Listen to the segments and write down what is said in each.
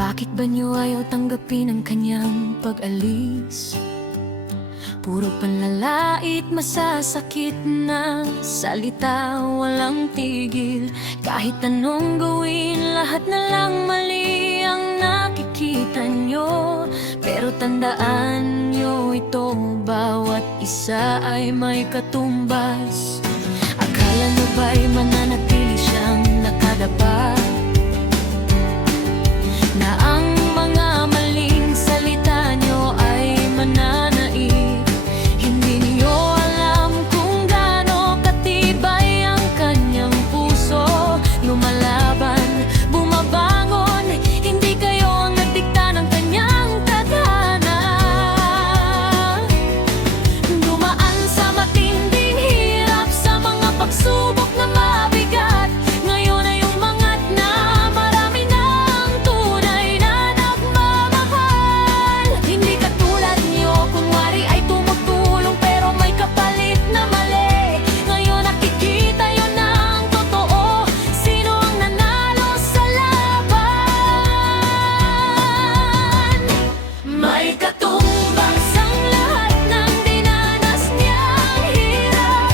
Bakit ba niyo ayaw tanggapin ang kanyang pag-alis? Puro panlalait, masasakit na salita, walang tigil. Kahit anong gawin, lahat na lang mali ang nakikita nyo. Pero tandaan nyo ito, bawat isa ay may katumbas. Akala nyo ba'y mananatili siyang nakadapa? Na ang mga maling salita nyo ay mananaig. Hindi niyo alam kung gaano katibay ang kanyang puso. Lumalaban, bumabangon, hindi kayo ang nagdikta ng kanyang tadhana. Dumaan sa matinding hirap, sa mga pagsubok na mabigat. Ngayon ay umangat na, marami ng tunay na nagmamahal. Hindi katulad niyo, kunwari ay tumutulong pero may kapalit na mali. Ngayon nakikita yun ang totoo, sino ang nanalo sa laban. May katumbas ang lahat ng dinanas niyang hirap.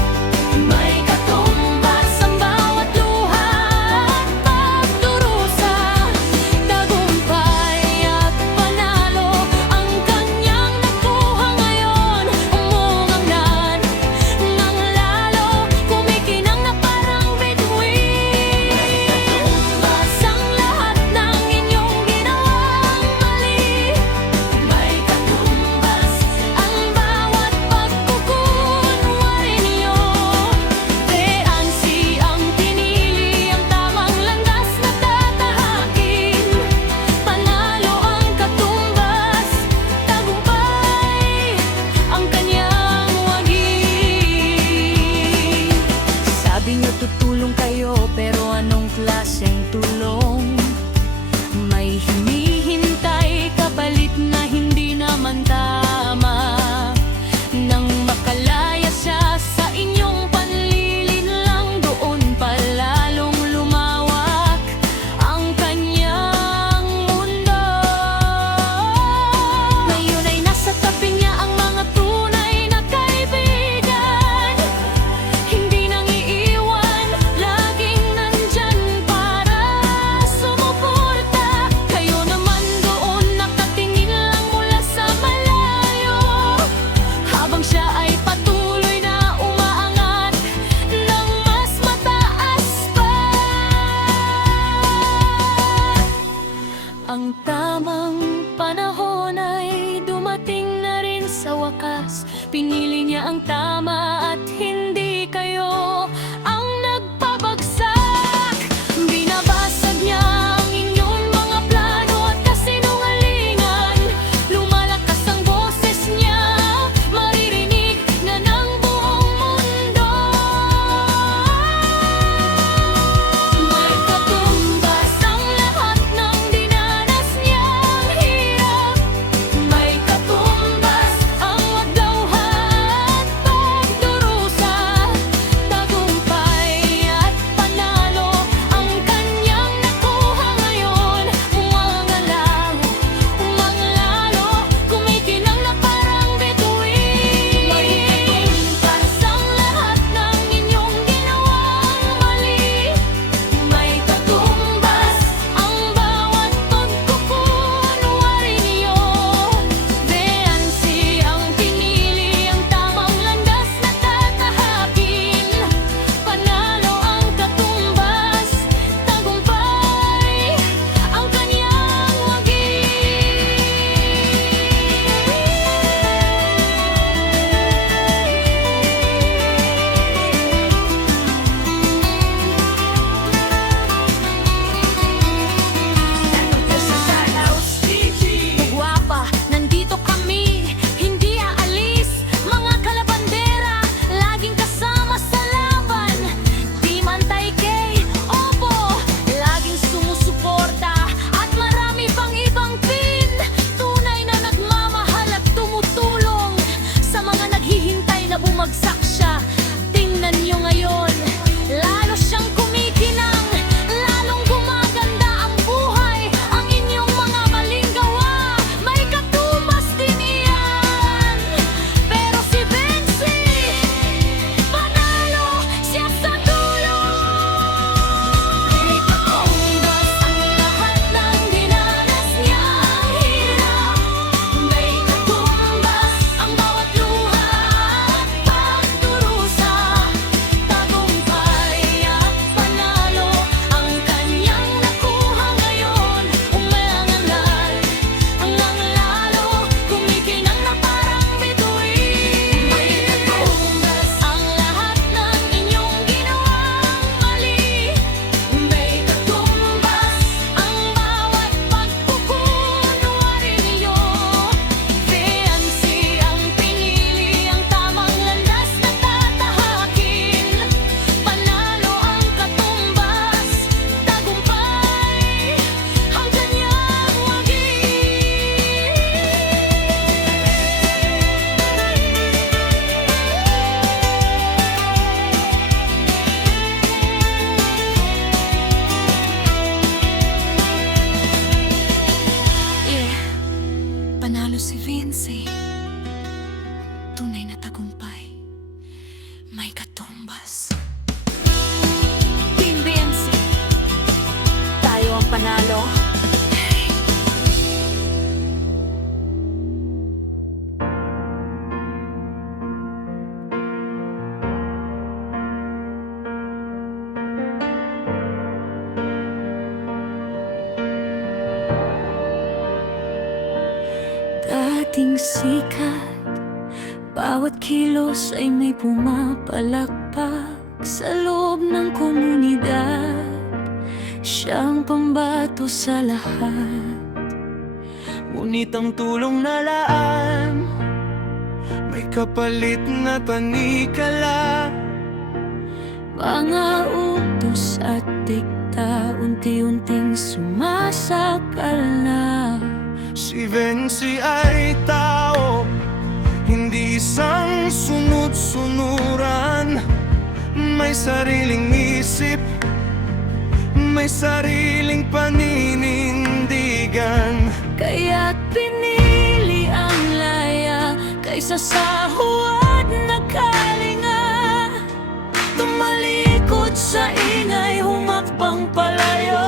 May katumbas ang bawat luha at pagdurusa. Tagumpay at panalo ang kanyang nakuha ngayon. Umungangan nang lalo, kumikinang na parang bituin. May katumbas ang lahat ng inyong ginawang mali. May katumbas ang bawat pagkukunwari niyo. Peansi ang pinili, ang tamang landas na tatahakin. Panalo ang katumbas, tagumpay ang kanyang wagi. Sabi niyo tutulong kayo, pero anong klaseng tulong? May hinihintay kapalit na hindi naman tama. Nang makalaya siya sa inyong panlilinlang, doon pa lalong lumawak ang kanyang mundo. Ngayon ay nasa tabi niya ang mga tunay na kaibigan. Hindi nang iiwan, laging nandyan para sumuporta. Kayo naman doon nakatingin lang mula sa malayo, habang siya ay patuloy na umaangat ng mas mataas pa. Ang tamang panahon ay dumating na rin sa wakas. Pinili niya ang tama at hindi kayo ang nagpabagsak. Binabasag niya ang inyong mga plano at kasinungalingan. Lumalakas ang boses niya, maririnig na ng buong mundo. May katumbas ang lahat ng dinanas niyang hirap. May katumbas ang wadlawha at pagdurusa. Panalo si Vince. Tunay na tagumpay. May katumbas. Team Vince, tayo ang panalo. Dating sikat, bawat kilos ay may pumapalakpak sa loob ng komunidad. Siyang pambato sa lahat, ngunit ang tulong na laan may kapalit na panikala. mga utos at dikta unti-unting sumasakal na. Si Vince ay tao, hindi isang sunod-sunuran. May sariling isip, may sariling paninindigan. Kaya't pinili ang laya kaysa sa huwad na kalinga. Tumalikod sa ingay, humakbang palayo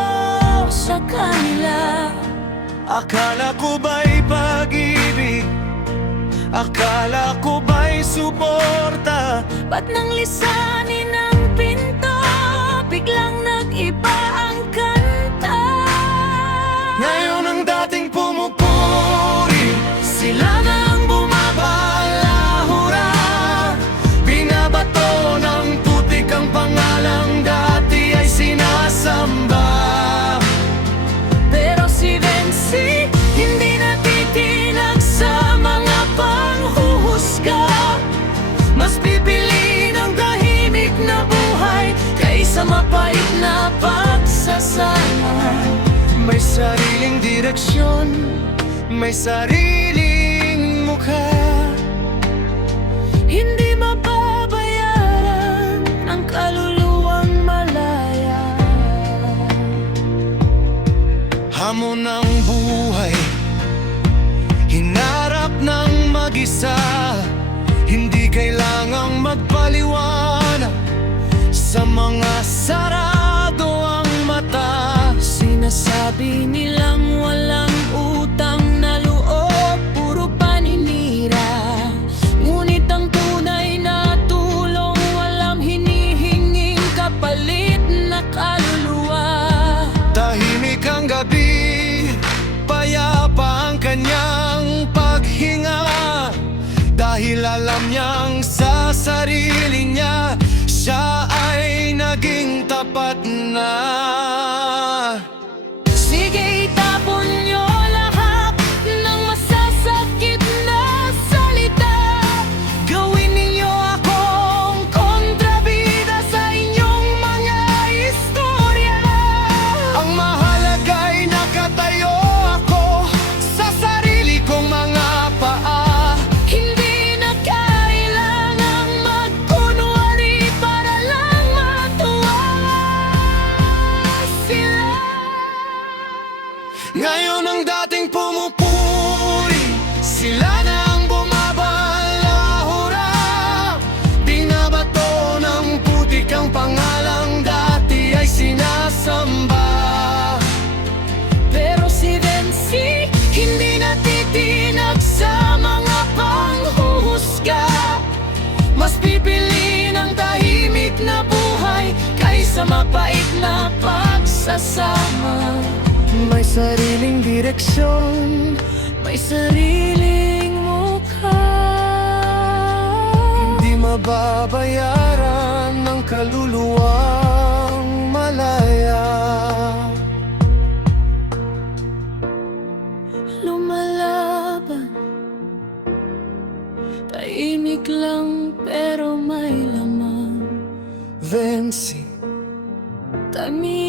sa kanila. Akala ko ba'y pag-ibig? Akala ko ba'y suporta? Ba't nang lisanin ang pinto, biglang nag-iba ang kanta? Ngayon ang dating pumupuri, sila na ang bumabalahura. Binabato ng putik ang pangalang dati ay sinasamba. Pero si Vince, hindi natitinag sa mga panghuhusga. Mas pipili ng tahimik na buhay kaysa mapait na pagsasama. May sariling direksyon, may sariling mukha. Hindi mababayaran ang kaluluwang malaya. Hamon ng buhay, hinarap ng mag-isa. Hindi kailangang magpaliwanag sa mga sarado ang mata. Sinasabi nilang walang utang na loob, puro paninira. Ngunit ang tunay na tulong, walang hinihinging kapalit na kaluluwa. Tahimik ang gabi, payapa ang kanyang paghinga. Dahil alam niyang sa sarili niya, siya ay naging tapat na. Sige, itapon niyo lahat ng masasakit na salita. Gawin ninyo akong kontrabida sa inyong mga istorya. Ang mahalaga'y nakatayo ako sa sarili kong mga paa. Hindi na kailangang magkunwari para lang matuwa sila. Ngayon ang dating pumupuri, sila na ang bumabalahura. Binabato ng putik ang pangalang dati ay sinasamba. Pero si Vince, hindi natitinag sa mga panghuhusga. Mas pipili ng tahimik na buhay kaysa mapait na pagsasama. May sariling direksyon, May sariling mukha. hindi mababayaran ng kaluluwang malaya. Lumalaban, tahimik lang pero may laman. Vince, Tahimik